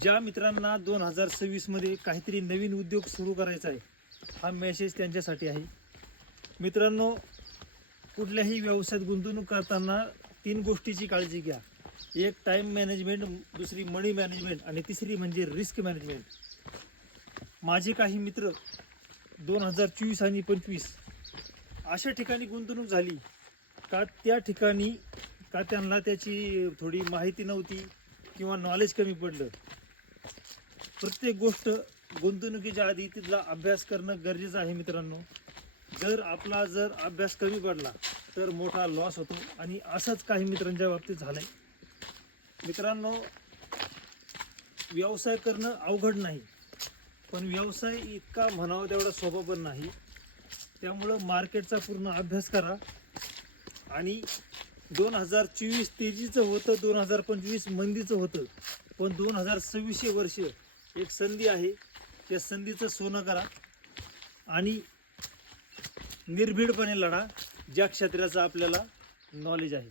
ज्या मित्रांना 2026 मध्ये काहीतरी नवीन उद्योग सुरू करायचा आहे, हा मेसेज त्यांच्यासाठी आहे. मित्रांनो, कुठल्याही व्यवसायात गुंतवणूक करताना 3 गोष्टीची काळजी घ्या. एक टाइम मॅनेजमेंट, दुसरी मनी मॅनेजमेंट आणि तिसरी म्हणजे रिस्क मॅनेजमेंट. माझे काही मित्र 2024 आणि 25 अशा ठिकाणी गुंतवणूक झाली का त्या ठिकाणी का त्यांना त्याची थोडी माहिती नव्हती किंवा नॉलेज कमी पडलं. प्रत्येक गोष्ट गुंतवणुकीच्या आधी तिथला अभ्यास करणं गरजेचं आहे. मित्रांनो, जर अभ्यास कमी पडला तर मोठा लॉस होतो आणि असंच काही मित्रांच्या बाबतीत झालंय. मित्रांनो, व्यवसाय करणं अवघड नाही, पण व्यवसाय इतका म्हणावा तेवढा सोपा पण नाही. त्यामुळं मार्केटचा पूर्ण अभ्यास करा. आणि 2024 तेजीचं होतं, 2025 मंदीचं होतं, पण 2026 हे वर्ष एक संधी आहे. त्या संधीचं सोनं करा आणि निर्भीडपणे लढा, ज्या क्षेत्राचं आपल्याला नॉलेज आहे.